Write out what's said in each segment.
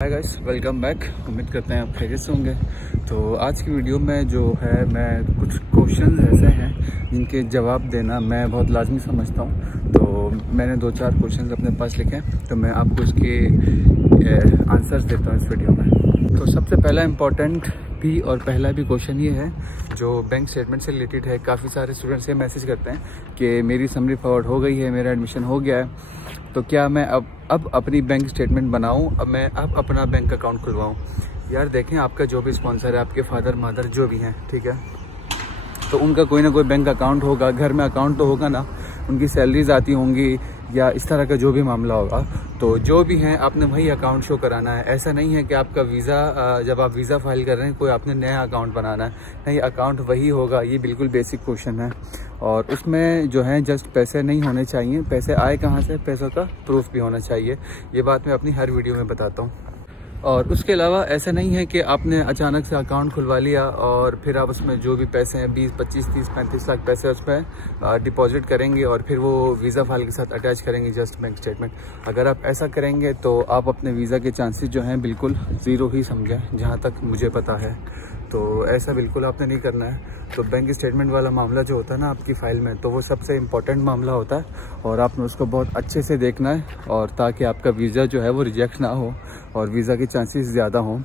Hi guys, welcome back. उम्मीद करते हैं आप खैरियत से होंगे। तो आज की वीडियो में जो है मैं कुछ क्वेश्चन ऐसे हैं जिनके जवाब देना मैं बहुत लाजमी समझता हूँ। तो मैंने 2-4 क्वेश्चन अपने पास लिखे हैं, तो मैं आपको इसके आंसर्स देता हूँ इस वीडियो में। तो सबसे पहला इम्पोर्टेंट भी और पहला भी क्वेश्चन ये है जो बैंक स्टेटमेंट से रिलेटेड है। काफ़ी सारे स्टूडेंट्स ये मैसेज करते हैं कि मेरी समरी फॉरवर्ड हो गई है, मेरा एडमिशन हो गया है, तो क्या मैं अब अपनी बैंक स्टेटमेंट बनाऊं, अब अपना बैंक अकाउंट खुलवाऊं। यार देखें, आपका जो भी स्पॉन्सर है, आपके फादर मदर जो भी हैं, ठीक है, तो उनका कोई ना कोई बैंक अकाउंट होगा, घर में अकाउंट तो होगा ना, उनकी सैलरीज आती होंगी या इस तरह का जो भी मामला होगा, तो जो भी हैं आपने वही अकाउंट शो कराना है। ऐसा नहीं है कि आपका वीज़ा, जब आप वीज़ा फाइल कर रहे हैं कोई आपने नया अकाउंट बनाना है, नहीं, अकाउंट वही होगा। ये बिल्कुल बेसिक क्वेश्चन है और उसमें जो है जस्ट पैसे नहीं होने चाहिए, पैसे आए कहाँ से, पैसों का प्रूफ भी होना चाहिए। ये बात मैं अपनी हर वीडियो में बताता हूँ। और उसके अलावा ऐसा नहीं है कि आपने अचानक से अकाउंट खुलवा लिया और फिर आप उसमें जो भी पैसे हैं 20, 25, 30, 35 लाख पैसे उसमें डिपॉजिट करेंगे और फिर वो वीज़ा फाइल के साथ अटैच करेंगे जस्ट बैंक स्टेटमेंट। अगर आप ऐसा करेंगे तो आप अपने वीज़ा के चांसेस जो हैं बिल्कुल ज़ीरो ही समझें, जहाँ तक मुझे पता है। तो ऐसा बिल्कुल आपने नहीं करना है। तो बैंक स्टेटमेंट वाला मामला जो होता है ना आपकी फ़ाइल में, तो वो सबसे इम्पोर्टेंट मामला होता है और आपने उसको बहुत अच्छे से देखना है, और ताकि आपका वीज़ा जो है वो रिजेक्ट ना हो और वीज़ा के चांसेस ज़्यादा हों।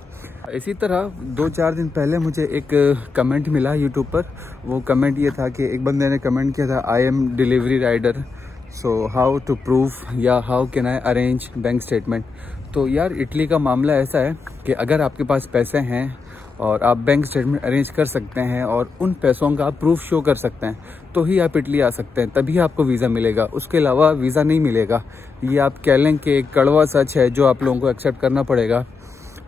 इसी तरह 2-4 दिन पहले मुझे एक कमेंट मिला यूट्यूब पर। वो कमेंट ये था कि एक बंदे ने कमेंट किया था, I am delivery rider, so how to proof या how can I arrange bank statement. तो यार इटली का मामला ऐसा है कि अगर आपके पास पैसे हैं और आप बैंक स्टेटमेंट अरेंज कर सकते हैं और उन पैसों का आप प्रूफ शो कर सकते हैं, तो ही आप इटली आ सकते हैं, तभी आपको वीज़ा मिलेगा। उसके अलावा वीज़ा नहीं मिलेगा। ये आप कह लें कि एक कड़वा सच है जो आप लोगों को एक्सेप्ट करना पड़ेगा।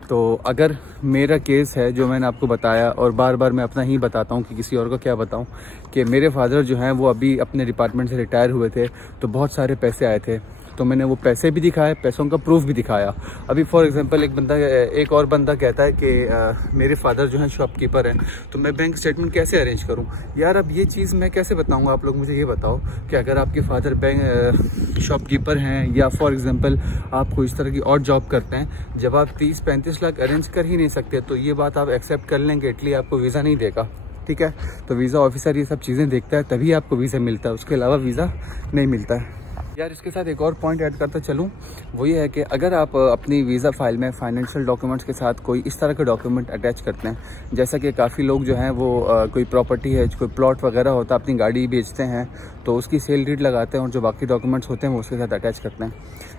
तो अगर मेरा केस है जो मैंने आपको बताया, और बार बार मैं अपना ही बताता हूँ कि किसी और को क्या बताऊँ, कि मेरे फादर जो हैं वो अभी अपने डिपार्टमेंट से रिटायर हुए थे, तो बहुत सारे पैसे आए थे, तो मैंने वो पैसे भी दिखाए, पैसों का प्रूफ भी दिखाया। अभी फॉर एग्जांपल एक और बंदा कहता है कि मेरे फादर जो हैं शॉपकीपर हैं, तो मैं बैंक स्टेटमेंट कैसे अरेंज करूं। यार अब ये चीज़ मैं कैसे बताऊंगा, आप लोग मुझे ये बताओ कि अगर आपके फादर बैंक शॉपकीपर हैं या फॉर एग्जांपल आप कोई इस तरह की और जॉब करते हैं, जब आप 30-35 लाख अरेंज कर ही नहीं सकते, तो ये बात आप एक्सेप्ट कर लें कि इटली आपको वीज़ा नहीं देगा, ठीक है। तो वीज़ा ऑफिसर ये सब चीज़ें देखता है, तभी आपको वीज़ा मिलता है, उसके अलावा वीज़ा नहीं मिलता है। यार इसके साथ एक और पॉइंट ऐड करता चलूँ, वो ये है कि अगर आप अपनी वीज़ा फाइल में फाइनेंशियल डॉक्यूमेंट्स के साथ कोई इस तरह के डॉक्यूमेंट अटैच करते हैं, जैसा कि काफ़ी लोग जो हैं वो कोई प्रॉपर्टी है, कोई प्लॉट वगैरह होता है, अपनी गाड़ी बेचते हैं, तो उसकी सेल डीड लगाते हैं और जो बाकी डॉक्यूमेंट्स होते हैं वो उसके साथ अटैच करते हैं।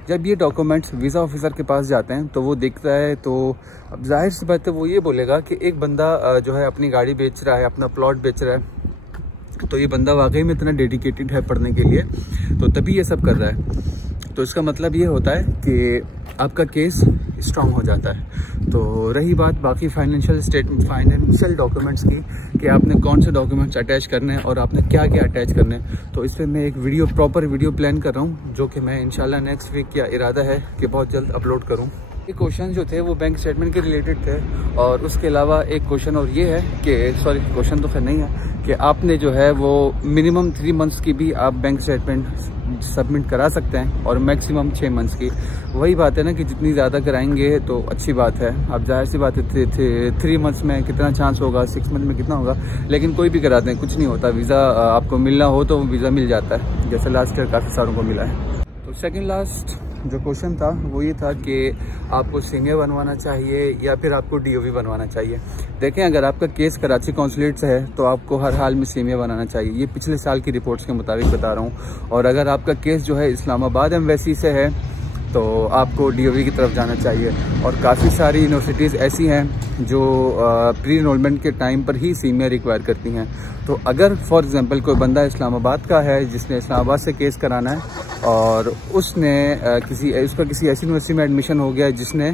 जब ये डॉक्यूमेंट्स वीज़ा ऑफिसर के पास जाते हैं तो वो देखता है, तो अब जाहिर सी बात है वो ये बोलेगा कि एक बंदा जो है अपनी गाड़ी बेच रहा है, अपना प्लॉट बेच रहा है, तो ये बंदा वाकई में इतना डेडिकेटेड है पढ़ने के लिए, तो तभी ये सब कर रहा है। तो इसका मतलब ये होता है कि आपका केस स्ट्रांग हो जाता है। तो रही बात बाकी फाइनेंशियल डॉक्यूमेंट्स की, कि आपने कौन से डॉक्यूमेंट्स अटैच करने हैं और आपने क्या क्या अटैच करने हैं, तो इस पर मैं एक प्रॉपर वीडियो प्लान कर रहा हूँ, जो कि मैं इंशाल्लाह नेक्स्ट वीक का इरादा है कि बहुत जल्द अपलोड करूँ। ये क्वेश्चन जो थे वो बैंक स्टेटमेंट के रिलेटेड थे, और उसके अलावा एक क्वेश्चन और ये है कि सॉरी क्वेश्चन तो खैर नहीं है, कि आपने जो है वो मिनिमम 3 मंथ्स की भी आप बैंक स्टेटमेंट सबमिट करा सकते हैं और मैक्सिमम 6 मंथ्स की। वही बात है ना कि जितनी ज़्यादा कराएंगे तो अच्छी बात है। अब जाहिर सी बात है 3 मंथ्स में कितना चांस होगा, 6 मंथ में कितना होगा, लेकिन कोई भी कराते हैं, कुछ नहीं होता। वीज़ा आपको मिलना हो तो वीज़ा मिल जाता है, जैसे लास्ट ईयर काफ़ी सारों को मिला है। तो सेकेंड लास्ट जो क्वेश्चन था वो ये था कि आपको सीनियर बनवाना चाहिए या फिर आपको डीओवी बनवाना चाहिए। देखें, अगर आपका केस कराची कौंसलेट से है तो आपको हर हाल में सीनियर बनाना चाहिए, ये पिछले साल की रिपोर्ट्स के मुताबिक बता रहा हूँ। और अगर आपका केस जो है इस्लामाबाद एम्बेसी से है तो आपको डीओवी की तरफ जाना चाहिए। और काफ़ी सारी यूनिवर्सिटीज़ ऐसी हैं जो प्री इनरोलमेंट के टाइम पर ही सीनियर रिक्वायर करती हैं। तो अगर फॉर एग्जांपल कोई बंदा इस्लामाबाद का है जिसने इस्लामाबाद से केस कराना है और उसने उसका किसी ऐसी यूनिवर्सिटी में एडमिशन हो गया जिसने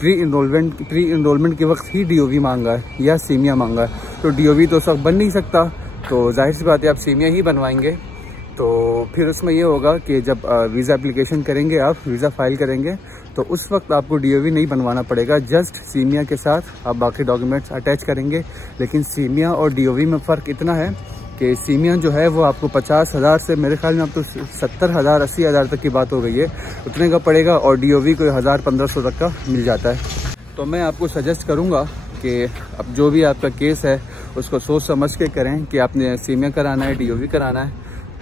प्री इनरोलमेंट के वक्त ही डीओवी मांगा है या सीमिया मांगा है, तो डीओवी तो सब बन नहीं सकता, तो जाहिर सी बात है आप सीमिया ही बनवाएंगे। तो फिर उसमें ये होगा कि जब वीज़ा एप्लीकेशन करेंगे, आप वीज़ा फाइल करेंगे, तो उस वक्त आपको डीओवी नहीं बनवाना पड़ेगा, जस्ट सीमिया के साथ आप बाकी डॉक्यूमेंट्स अटैच करेंगे। लेकिन सीमिया और डीओवी में फ़र्क इतना है कि सीमिया जो है वो आपको 50,000 से मेरे ख्याल में अब तो 70,000 80,000 तक की बात हो गई है, उतने का पड़ेगा। और DOV कोई 1000-1500 तक का मिल जाता है। तो मैं आपको सजेस्ट करूँगा कि अब जो भी आपका केस है उसको सोच समझ के करें कि आपने सीमिया कराना है, DOV कराना है।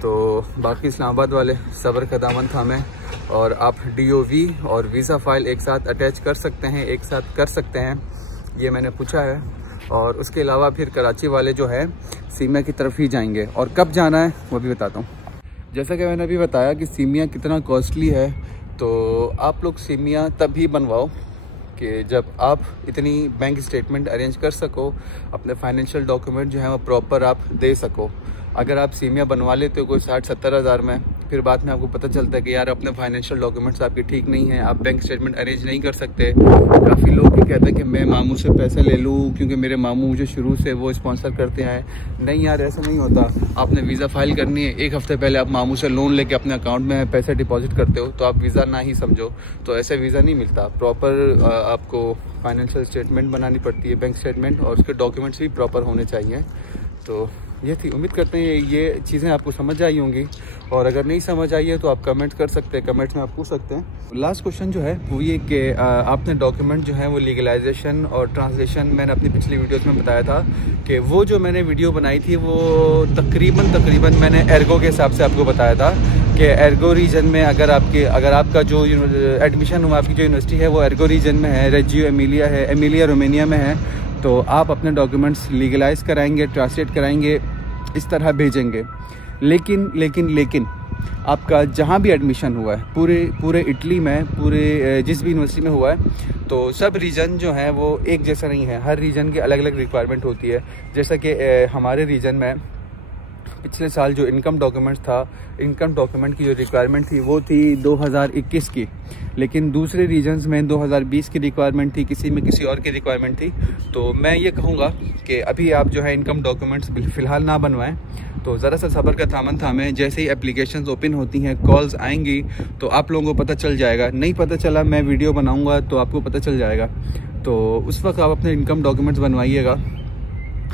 तो बाकी इस्लामाबाद वाले सब्र का दामन थामें और आप DOV और वीज़ा फ़ाइल एक साथ अटैच कर सकते हैं, एक साथ कर सकते हैं, ये मैंने पूछा है। और उसके अलावा फिर कराची वाले जो है सीमिया की तरफ ही जाएंगे। और कब जाना है वो भी बताता हूँ। जैसा कि मैंने अभी बताया कि सीमिया कितना कॉस्टली है, तो आप लोग सीमिया तब ही बनवाओ कि जब आप इतनी बैंक स्टेटमेंट अरेंज कर सको, अपने फाइनेंशियल डॉक्यूमेंट जो है वो प्रॉपर आप दे सको। अगर आप सीमिया बनवा लेते हो कोई 60-70 हज़ार में, फिर बाद में आपको पता चलता है कि यार अपने फाइनेंशियल डॉक्यूमेंट्स आपके ठीक नहीं हैं, आप बैंक स्टेटमेंट अरेंज नहीं कर सकते। काफ़ी लोग भी कहते हैं कि मैं मामू से पैसे ले लूँ क्योंकि मेरे मामू मुझे शुरू से वो स्पॉन्सर करते हैं। नहीं यार, ऐसा नहीं होता। आपने वीज़ा फाइल करनी है, एक हफ्ते पहले आप मामू से लोन लेके अपने अकाउंट में पैसे डिपॉजिट करते हो, तो आप वीज़ा ना ही समझो। तो ऐसे वीज़ा नहीं मिलता। प्रॉपर आपको फाइनेंशियल स्टेटमेंट बनानी पड़ती है, बैंक स्टेटमेंट, और उसके डॉक्यूमेंट्स भी प्रॉपर होने चाहिए। तो ये थी, उम्मीद करते हैं ये चीज़ें आपको समझ आई होंगी। और अगर नहीं समझ आई है तो आप कमेंट कर सकते हैं, कमेंट्स में आप पूछ सकते हैं। लास्ट क्वेश्चन जो है वो ये कि आपने डॉक्यूमेंट जो है वो लीगलाइजेशन और ट्रांसलेशन, मैंने अपनी पिछली वीडियोस में बताया था कि वो जो मैंने वीडियो बनाई थी वो तकरीबन मैंने एर्गो के हिसाब से आपको बताया था कि एर्गो रीजन में अगर आपका जो एडमिशन हुआ, आपकी जो यूनिवर्सिटी है वो एर्गो रीजन में है, रेजियो एमिलिया है, एमिलिया रोमेनिया में है, तो आप अपने डॉक्यूमेंट्स लीगलाइज कराएंगे, ट्रांसलेट कराएंगे, इस तरह भेजेंगे। लेकिन आपका जहाँ भी एडमिशन हुआ है पूरे इटली में, पूरे जिस भी यूनिवर्सिटी में हुआ है, तो सब रीजन जो है वो एक जैसा नहीं है। हर रीजन की अलग अलग रिक्वायरमेंट होती है। जैसा कि हमारे रीजन में पिछले साल जो इनकम डॉक्यूमेंट्स था, इनकम डॉक्यूमेंट की जो रिक्वायरमेंट थी वो थी 2021 की, लेकिन दूसरे रीजन्स में 2020 की रिक्वायरमेंट थी, किसी में किसी और की रिक्वायरमेंट थी। तो मैं ये कहूँगा कि अभी आप जो है इनकम डॉक्यूमेंट्स फ़िलहाल ना बनवाएं, तो ज़रा सा सब्र का दामन थामें। जैसे ही एप्लीकेशंस ओपन होती हैं, कॉल्स आएंगी, तो आप लोगों को पता चल जाएगा। नहीं पता चला, मैं वीडियो बनाऊँगा तो आपको पता चल जाएगा। तो उस वक्त आप अपने इनकम डॉक्यूमेंट्स बनवाइएगा।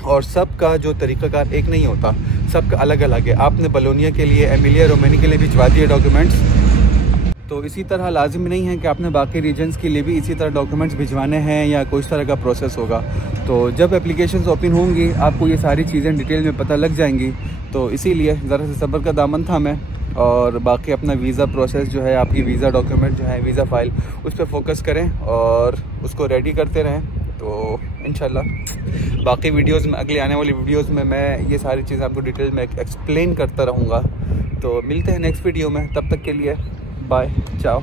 और सबका जो तरीक़ाकार एक नहीं होता, सबका अलग अलग है। आपने बलोनिया के लिए, एमिलिया रोमेनिया के लिए भिजवा दिए डॉक्यूमेंट्स, तो इसी तरह लाजिम नहीं है कि आपने बाकी रीजन्स के लिए भी इसी तरह डॉक्यूमेंट्स भिजवाने हैं या कोई तरह का प्रोसेस होगा। तो जब एप्लीकेशंस ओपन होंगी आपको ये सारी चीज़ें डिटेल में पता लग जाएंगी। तो इसीलिए ज़रा से सब्र का दामन थामें और बाकी अपना वीज़ा प्रोसेस जो है, आपकी वीज़ा डॉक्यूमेंट जो है, वीज़ा फ़ाइल, उस पर फोकस करें और उसको रेडी करते रहें। तो इंशाल्लाह बाकी वीडियोस में, अगले आने वाली वीडियोस में मैं ये सारी चीज़ें आपको डिटेल में एक्सप्लेन करता रहूँगा। तो मिलते हैं नेक्स्ट वीडियो में, तब तक के लिए बाय, चाओ।